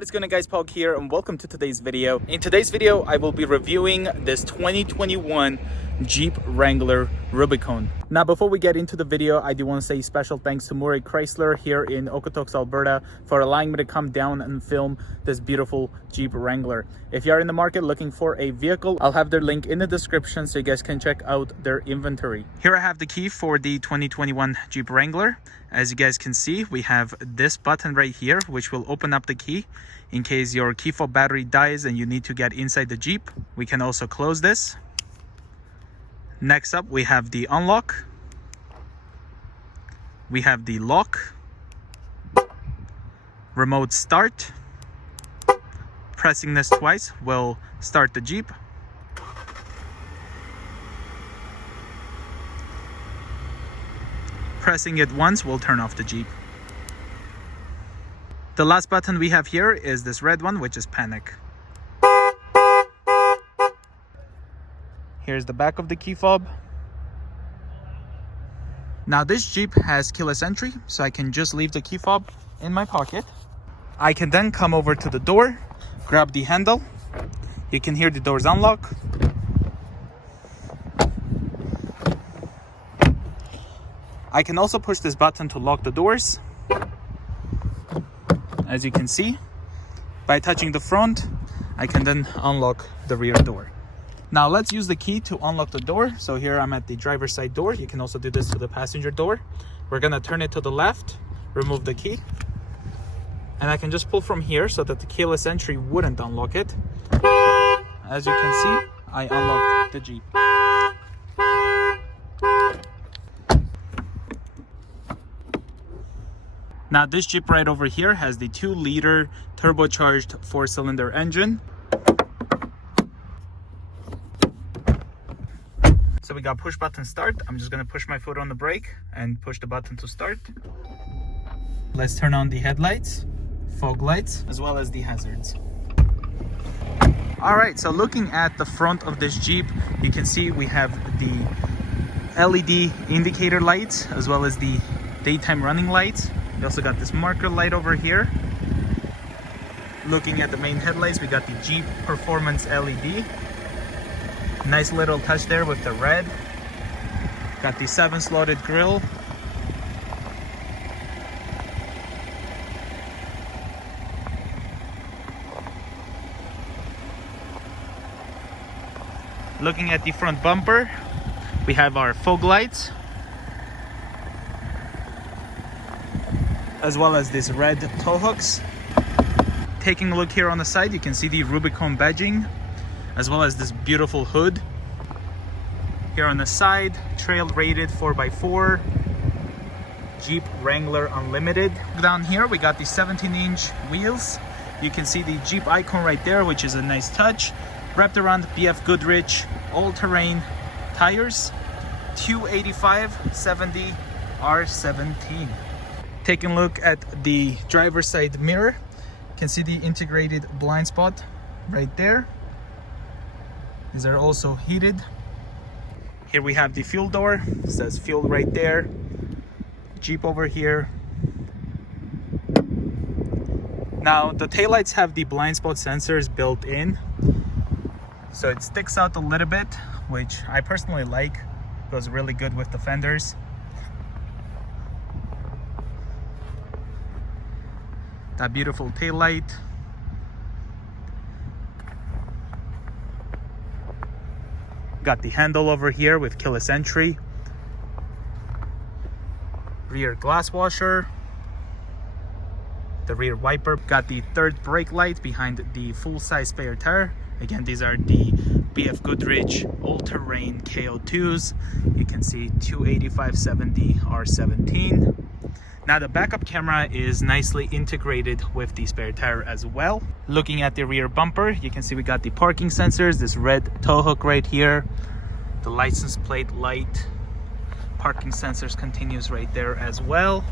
What is going on, guys? Pog here and welcome to today's video. In today's video I will be reviewing this 2021 Jeep Wrangler Rubicon. Now before we get into the video, I do want to say special thanks to Murray Chrysler here in Okotoks, Alberta for allowing me to come down and film this beautiful Jeep Wrangler. If you are in the market looking for a vehicle, I'll have their link in the description so you guys can check out their inventory. Here I have the key for the 2021 Jeep Wrangler. As you guys can see, we have this button right here which will open up the key in case your key fob battery dies and you need to get inside the Jeep. We can also close this. Next up, we have the unlock. We have the lock, remote start. Pressing this twice will start the Jeep. Pressing it once will turn off the Jeep. The last button we have here is this red one, which is panic. Here's the back of the key fob. Now this Jeep has keyless entry, so I can just leave the key fob in my pocket. I can then come over to the door, grab the handle. You can hear the doors unlock. I can also push this button to lock the doors. As you can see, by touching the front, I can then unlock the rear door. Now let's use the key to unlock the door. So here I'm at the driver's side door. You can also do this to the passenger door. We're gonna turn it to the left, remove the key, and I can just pull from here so that the keyless entry wouldn't unlock it. As you can see, I unlocked the Jeep. Now this Jeep right over here has the 2-liter turbocharged 4-cylinder engine. So we got push button start. I'm just gonna push my foot on the brake and push the button to start. Let's turn on the headlights, fog lights, as well as the hazards. All right, so looking at the front of this Jeep, you can see we have the LED indicator lights as well as the daytime running lights. We also got this marker light over here. Looking at the main headlights, we got the Jeep Performance LED. Nice little touch there with the red. Got the 7-slotted grille. Looking at the front bumper, we have our fog lights, as well as these red tow hooks. Taking a look here on the side, you can see the Rubicon badging, as well as this beautiful hood. Here on the side, trail rated 4x4, Jeep Wrangler Unlimited. Down here we got the 17-inch wheels. You can see the Jeep icon right there, which is a nice touch. Wrapped around BF Goodrich all-terrain tires, 285/70 R17. Taking a look at the driver's side mirror, you can see the integrated blind spot right there. These are also heated. Here we have the fuel door. It says fuel right there. Jeep over here. Now the taillights have the blind spot sensors built in, so it sticks out a little bit, which I personally like. Goes really good with the fenders. That beautiful taillight. Got the handle over here with keyless entry. Rear glass washer. The rear wiper. Got the third brake light behind the full-size spare tire. Again, these are the BF Goodrich all-terrain KO2s. You can see 285/70 R17. Now the backup camera is nicely integrated with the spare tire as well. Looking at the rear bumper, you can see we got the parking sensors, this red tow hook right here, the license plate light, parking sensors continues right there as well.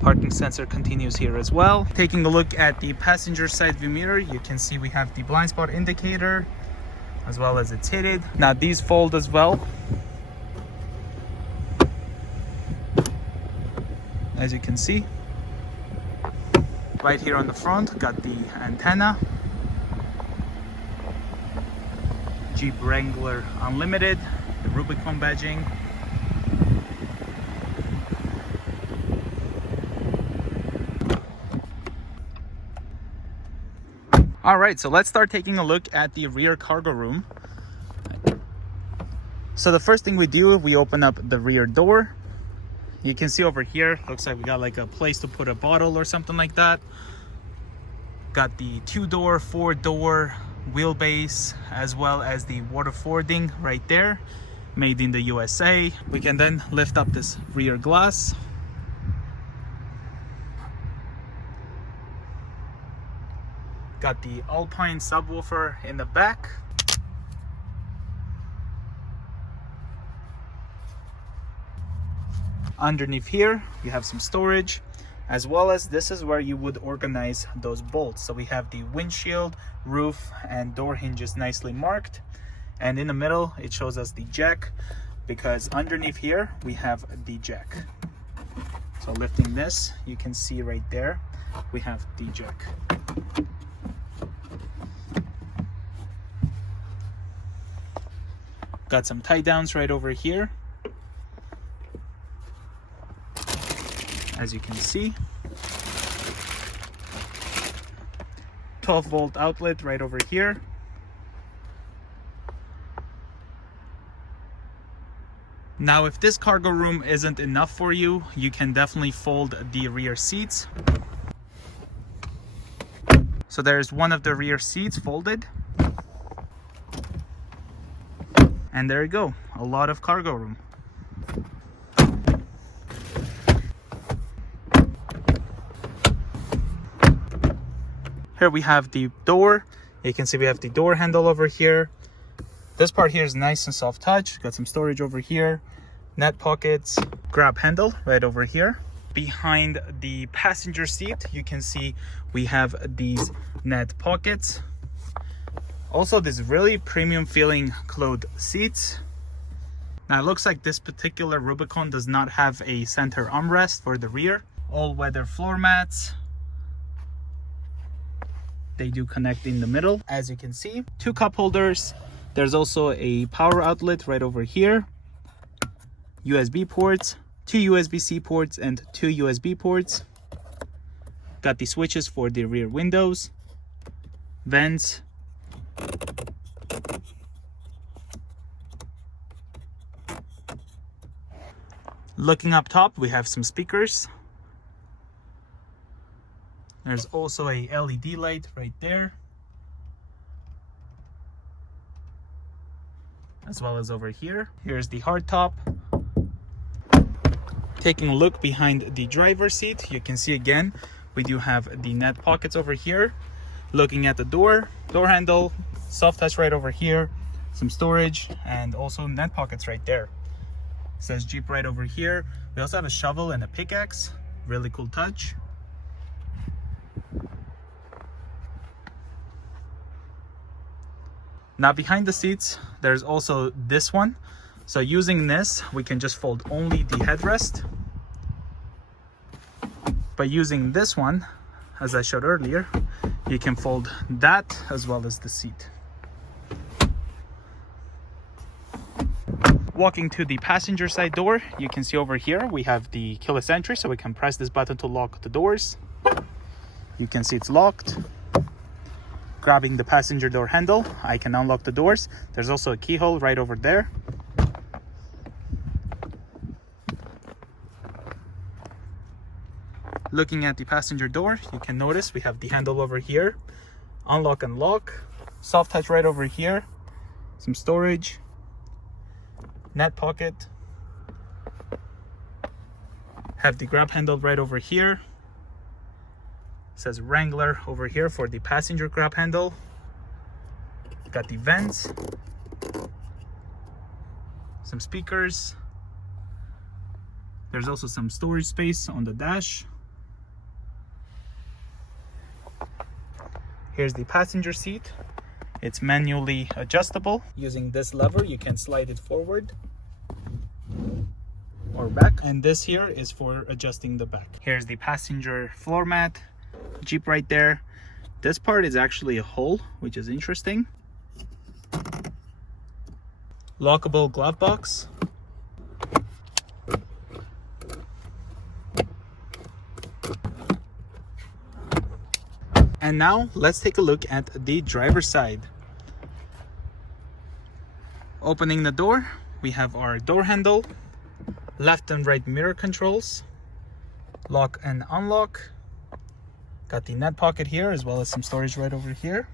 Parking sensor continues here as well. Taking a look at the passenger side view mirror, you can see we have the blind spot indicator, as well as it's heated. Now these fold as well. as you can see. Right here on the front, got the antenna. Jeep Wrangler Unlimited, the Rubicon badging. All right, so let's start taking a look at the rear cargo room. So the first thing we do, we open up the rear door. You can see over here, looks like we got like a place to put a bottle or something like that. Got the 2-door, 4-door wheelbase, as well as the water fording right there, made in the USA. We can then lift up this rear glass. Got the Alpine subwoofer in the back. Underneath here, you have some storage, as well as this is where you would organize those bolts. So we have the windshield, roof, and door hinges nicely marked. And in the middle, it shows us the jack, because underneath here, we have the jack. So lifting this, you can see right there, we have the jack. Got some tie downs right over here. As you can see, 12-volt outlet right over here. Now, if this cargo room isn't enough for you, you can definitely fold the rear seats. So there's one of the rear seats folded. And there you go, a lot of cargo room. Here we have the door. You can see we have the door handle over here. This part here is nice and soft touch. Got some storage over here. Net pockets, grab handle right over here. Behind the passenger seat, you can see we have these net pockets. Also, this really premium feeling cloth seats. Now it looks like this particular Rubicon does not have a center armrest for the rear. All weather floor mats. They do connect in the middle, as you can see. 2 cup holders. There's also a power outlet right over here. USB ports, 2 USB-C ports, and 2 USB ports. Got the switches for the rear windows, vents. Looking up top, we have some speakers. There's also a LED light right there, as well as over here. Here's the hardtop. Taking a look behind the driver's seat, you can see again, we do have the net pockets over here. Looking at the door handle, soft touch right over here, some storage, and also net pockets right there. It says Jeep right over here. We also have a shovel and a pickaxe, really cool touch. Now behind the seats, there's also this one. So using this, we can just fold only the headrest. But using this one, as I showed earlier, you can fold that as well as the seat. Walking to the passenger side door, you can see over here, we have the keyless entry, so we can press this button to lock the doors. You can see it's locked. Grabbing the passenger door handle, I can unlock the doors. There's also a keyhole right over there. Looking at the passenger door, you can notice we have the handle over here. Unlock and lock. Soft touch right over here. Some storage. Net pocket. Have the grab handle right over here. Says Wrangler over here for the passenger grab handle. Got the vents, some speakers. There's also some storage space on the dash. Here's the passenger seat. It's manually adjustable. Using this lever, you can slide it forward or back, and this here is for adjusting the back. Here's the passenger floor mat, Jeep right there. This part is actually a hole, which is interesting. Lockable glove box. And now let's take a look at the driver's side. Opening the door, we have our door handle, left and right mirror controls, lock and unlock. Got the net pocket here as well as some storage right over here.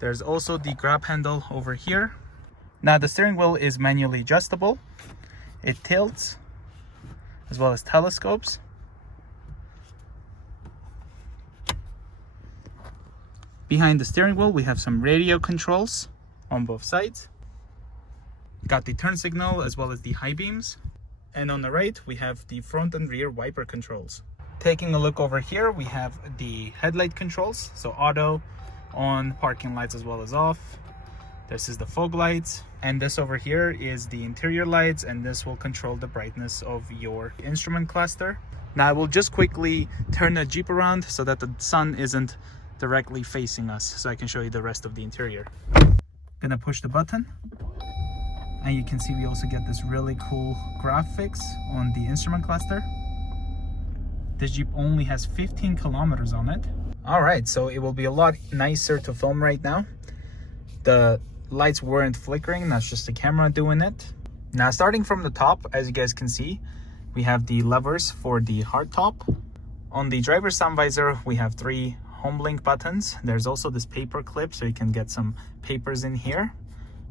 There's also the grab handle over here. Now the steering wheel is manually adjustable. It tilts as well as telescopes. Behind the steering wheel, we have some radio controls on both sides. Got the turn signal as well as the high beams. And on the right, we have the front and rear wiper controls. Taking a look over here, we have the headlight controls. So auto, on, parking lights as well as off. This is the fog lights. And this over here is the interior lights, and this will control the brightness of your instrument cluster. Now I will just quickly turn the Jeep around so that the sun isn't directly facing us, so I can show you the rest of the interior. Gonna push the button, and you can see we also get this really cool graphics on the instrument cluster. This Jeep only has 15 kilometers on it. All right, so it will be a lot nicer to film right now. The lights weren't flickering, that's just the camera doing it. Now starting from the top, as you guys can see, we have the levers for the hard top. On the driver's sun visor, we have 3 home link buttons. There's also this paper clip, so you can get some papers in here.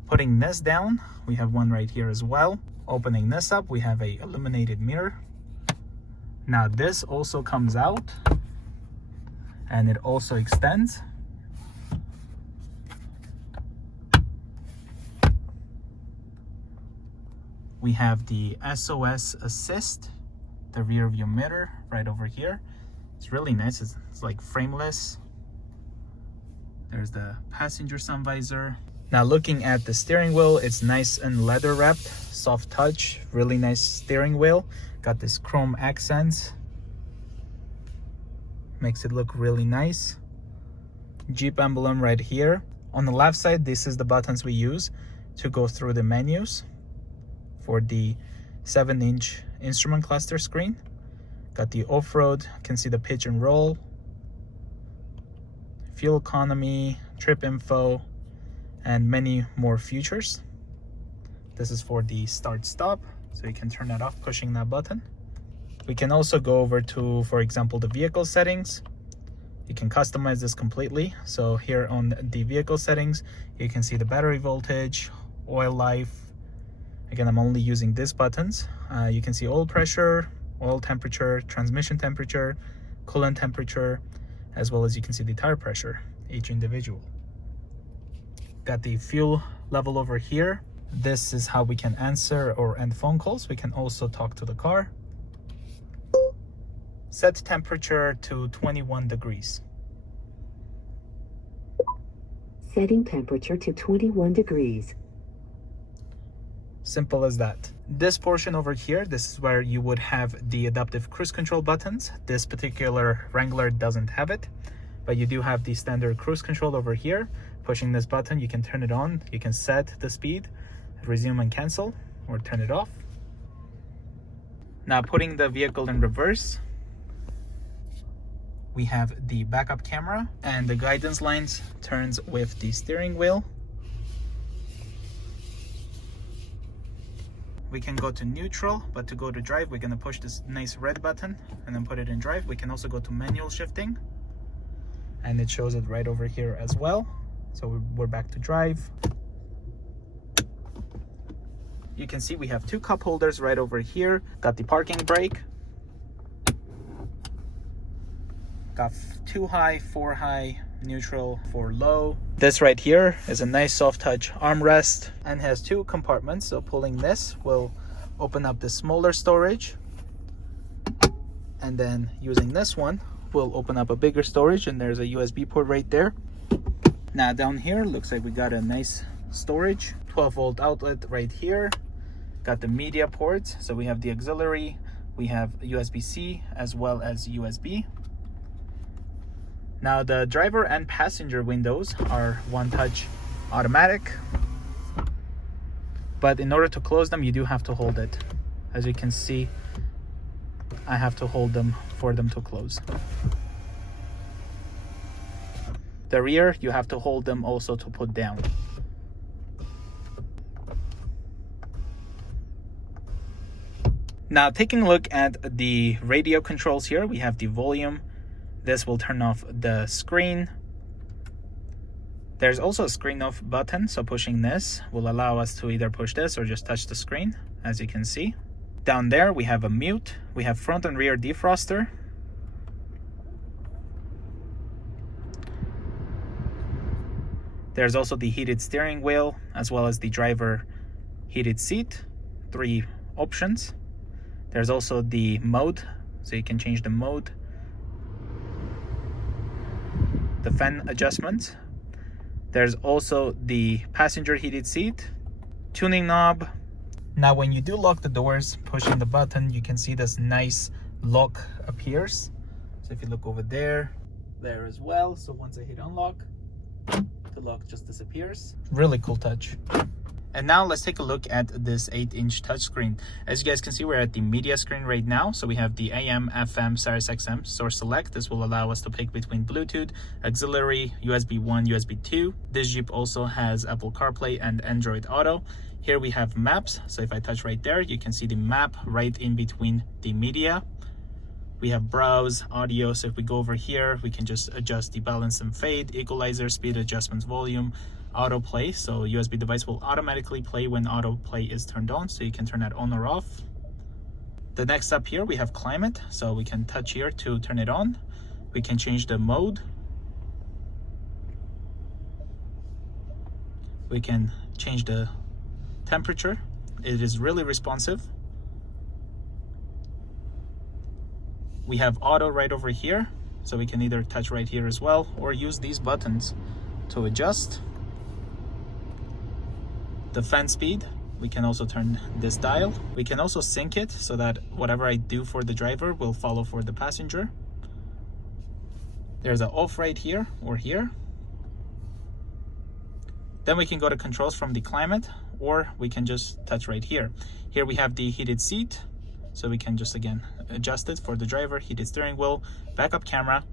Putting this down, we have one right here as well. Opening this up, we have a illuminated mirror. Now this also comes out, and it also extends. We have the SOS assist, the rear view mirror right over here. It's really nice. It's like frameless. There's the passenger sun visor. Now looking at the steering wheel, it's nice and leather wrapped, soft touch, really nice steering wheel. Got this chrome accents. Makes it look really nice. Jeep emblem right here. On the left side, this is the buttons we use to go through the menus for the 7-inch instrument cluster screen. Got the off-road, can see the pitch and roll, fuel economy, trip info, and many more features. This is for the start stop, so you can turn that off pushing that button. We can also go over to, for example, the vehicle settings. You can customize this completely. So here on the vehicle settings, you can see the battery voltage, oil life. Again, I'm only using these buttons. You can see oil pressure, oil temperature, transmission temperature, coolant temperature, as well as you can see the tire pressure, each individual. Got the fuel level over here. This is how we can answer or end phone calls. We can also talk to the car. Set temperature to 21 degrees. Setting temperature to 21 degrees. Simple as that. This portion over here, this is where you would have the adaptive cruise control buttons. This particular Wrangler doesn't have it, but you do have the standard cruise control over here. Pushing this button, you can turn it on. You can set the speed, resume and cancel, or turn it off. Now putting the vehicle in reverse, we have the backup camera, and the guidance lines turns with the steering wheel. We can go to neutral, but to go to drive, we're gonna push this nice red button and then put it in drive. We can also go to manual shifting, and it shows it right over here as well. So we're back to drive. You can see we have 2 cup holders right over here. Got the parking brake. Got 2 high, 4 high, neutral, 4 low. This right here is a nice soft touch armrest and has 2 compartments. So pulling this will open up the smaller storage, and then using this one will open up a bigger storage, and there's a USB port right there. Now down here looks like we got a nice storage, 12-volt outlet right here. Got the media ports, so we have the auxiliary, we have USB-C as well as USB. Now the driver and passenger windows are one-touch automatic, but in order to close them you do have to hold it. As you can see, I have to hold them for them to close. The rear, you have to hold them also to put down. Now taking a look at the radio controls here, we have the volume. This will turn off the screen. There's also a screen off button, so pushing this will allow us to either push this or just touch the screen, as you can see. Down there we have a mute, we have front and rear defroster. There's also the heated steering wheel as well as the driver heated seat, 3 options. There's also the mode, so you can change the mode. The fan adjustments. There's also the passenger heated seat, tuning knob. Now when you do lock the doors, pushing the button, you can see this nice lock appears. So if you look over there as well. So once I hit unlock, the lock just disappears. Really cool touch. And now let's take a look at this 8-inch touchscreen. As you guys can see, we're at the media screen right now. So we have the AM, FM, Sirius XM, source select. This will allow us to pick between Bluetooth, auxiliary, USB 1, USB 2. This Jeep also has Apple CarPlay and Android Auto. Here we have maps. So if I touch right there, you can see the map right in between the media. We have browse, audio. So if we go over here, we can just adjust the balance and fade, equalizer, speed adjustments, volume, autoplay. So USB device will automatically play when autoplay is turned on, so you can turn that on or off. The next up here we have climate, so we can touch here to turn it on. We can change the mode. We can change the temperature. It is really responsive. We have auto right over here, so we can either touch right here as well or use these buttons to adjust. The fan speed, we can also turn this dial. We can also sync it so that whatever I do for the driver will follow for the passenger. There's an off right here or here. Then we can go to controls from the climate, or we can just touch right here. Here we have the heated seat, so we can just again adjust it for the driver, heated steering wheel, backup camera.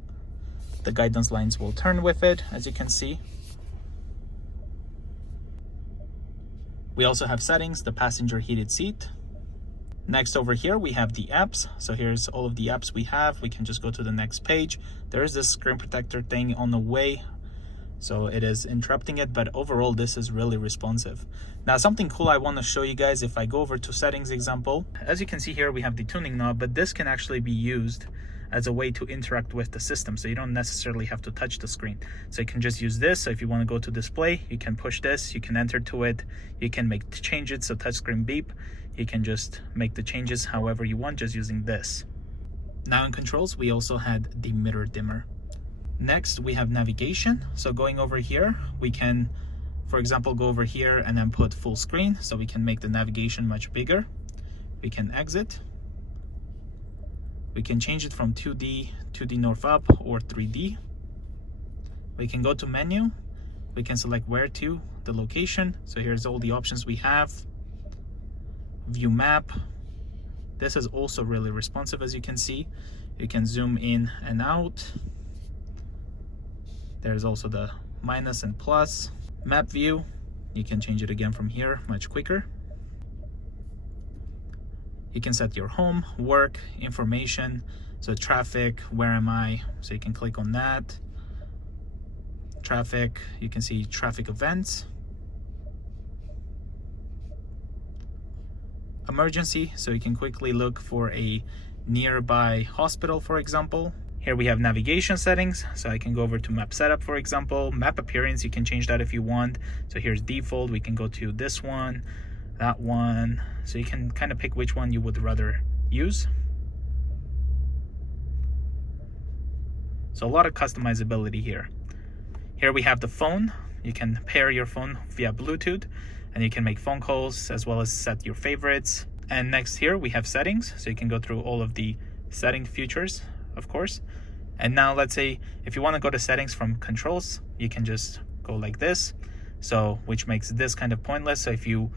The guidance lines will turn with it, as you can see. We also have settings, the passenger heated seat. Next over here, we have the apps. So here's all of the apps we have. We can just go to the next page. There is this screen protector thing on the way, so it is interrupting it, but overall this is really responsive. Now something cool I want to show you guys, if I go over to settings example, as you can see here we have the tuning knob, but this can actually be used as a way to interact with the system, so you don't necessarily have to touch the screen. So you can just use this. So if you want to go to display, you can push this, you can enter to it, you can make changes, so touchscreen beep, you can just make the changes however you want just using this. Now in controls, we also had the mirror dimmer. Next we have navigation. So going over here, we can, for example, go over here and then put full screen, so we can make the navigation much bigger. We can exit. We can change it from 2D north up, or 3D. We can go to menu. We can select where to, the location. So here's all the options we have. View map. This is also really responsive, as you can see. You can zoom in and out. There's also the minus and plus. Map view. You can change it again from here, much quicker. You can set your home, work, information, so traffic, where am I? So you can click on that. Traffic, you can see traffic events. Emergency, so you can quickly look for a nearby hospital, for example. Here we have navigation settings, so I can go over to map setup, for example. Map appearance, you can change that if you want. So here's default, we can go to this one, that one, so you can kind of pick which one you would rather use. So a lot of customizability here. Here we have the phone. You can pair your phone via Bluetooth, and you can make phone calls as well as set your favorites. And next here we have settings, so you can go through all of the setting features, of course. And now let's say if you want to go to settings from controls, you can just go like this, so which makes this kind of pointless. So if you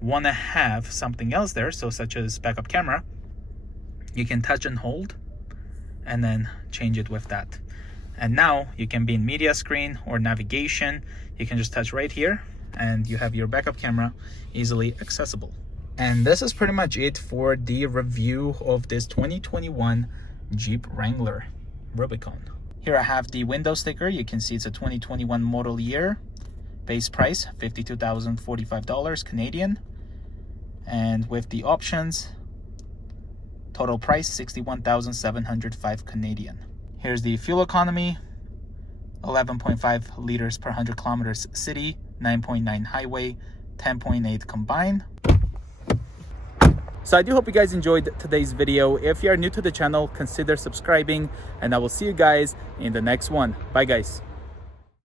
want to have something else there, so such as backup camera, you can touch and hold and then change it with that. And now you can be in media screen or navigation. You can just touch right here and you have your backup camera easily accessible. And this is pretty much it for the review of this 2021 Jeep Wrangler Rubicon. Here I have the window sticker. You can see it's a 2021 model year. Base price $52,045 Canadian. And with the options, total price $61,705 Canadian. Here's the fuel economy, 11.5 liters per 100 kilometers city, 9.9 highway, 10.8 combined. So I do hope you guys enjoyed today's video. If you are new to the channel, consider subscribing, and I will see you guys in the next one. Bye guys.